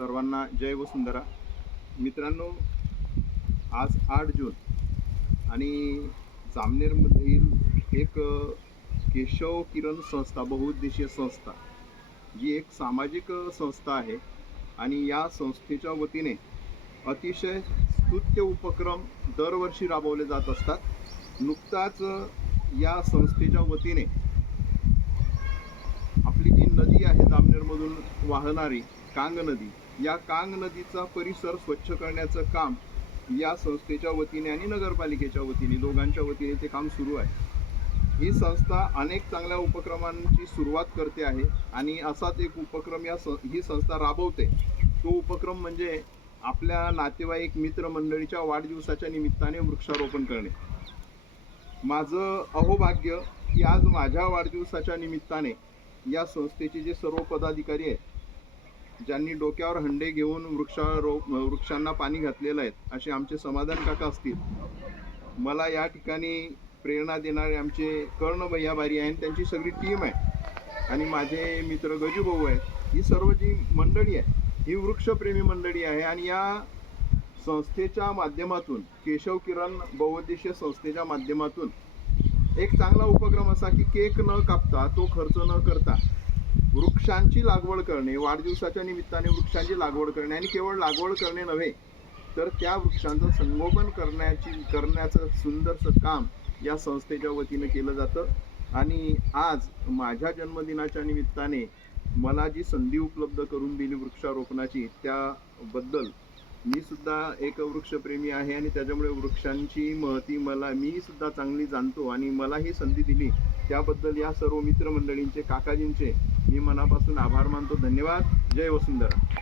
सर्वांना जय वसुंधरा. मित्रांनो, आज 8 जून आणि जामनेरमधील एक केशव किरण संस्था, बहुउद्देशीय संस्था, जी एक सामाजिक संस्था आहे आणि या संस्थेच्या वतीने अतिशय स्तुत्य उपक्रम दरवर्षी राबवले जात असतात. नुकताच या संस्थेच्या वतीने आपली जी नदी आहे जामनेरमधून वाहणारी कांग नदी, या कांग नदीचा परिसर स्वच्छ करण्याचं काम या संस्थेच्या वतीने आणि नगरपालिकेच्या वतीने, दोघांच्या वतीने ते काम सुरू आहे. ही संस्था अनेक चांगल्या उपक्रमांची सुरुवात करते आहे आणि असाच एक उपक्रम ही संस्था राबवते. तो उपक्रम म्हणजे आपल्या नातेवाईक मित्रमंडळीच्या वाढदिवसाच्या निमित्ताने वृक्षारोपण करणे. माझं अहोभाग्य की आज माझ्या वाढदिवसाच्या निमित्ताने या संस्थेचे जे सर्व पदाधिकारी आहेत, ज्यांनी डोक्यावर हंडे घेऊन वृक्षांना पाणी घातलेलं आहे, असे आमचे समाधान काका असतील, मला या ठिकाणी प्रेरणा देणारे आमचे कर्ण भैया बारी आहे, त्यांची सगळी टीम आहे, आणि माझे मित्र गजू भाऊ आहे. ही सर्व जी मंडळी आहे ही वृक्षप्रेमी मंडळी आहे. आणि या संस्थेच्या माध्यमातून, केशव किरण बहुउद्देशीय संस्थेच्या माध्यमातून एक चांगला उपक्रम असा की केक न कापता, तो खर्च न करता वृक्षांची लागवड करणे, वाढदिवसाच्या निमित्ताने वृक्षांची लागवड करणे, आणि केवळ लागवड करणे नव्हे तर त्या वृक्षांचं संगोपन करण्याचं सुंदरसं काम या संस्थेच्या वतीने केलं जातं. आणि आज माझ्या जन्मदिनाच्या निमित्ताने मला जी संधी उपलब्ध करून दिली वृक्षारोपणाची, त्याबद्दल मी सुद्धा एक वृक्षप्रेमी आहे आणि त्याच्यामुळे वृक्षांची महती मी सुद्धा चांगली जाणतो, आणि मला ही संधी दिली त्याबद्दल या सर्व मित्रमंडळींचे, काकाजींचे मी मनापासून आभार मानतो. धन्यवाद. जय वसुंधरा.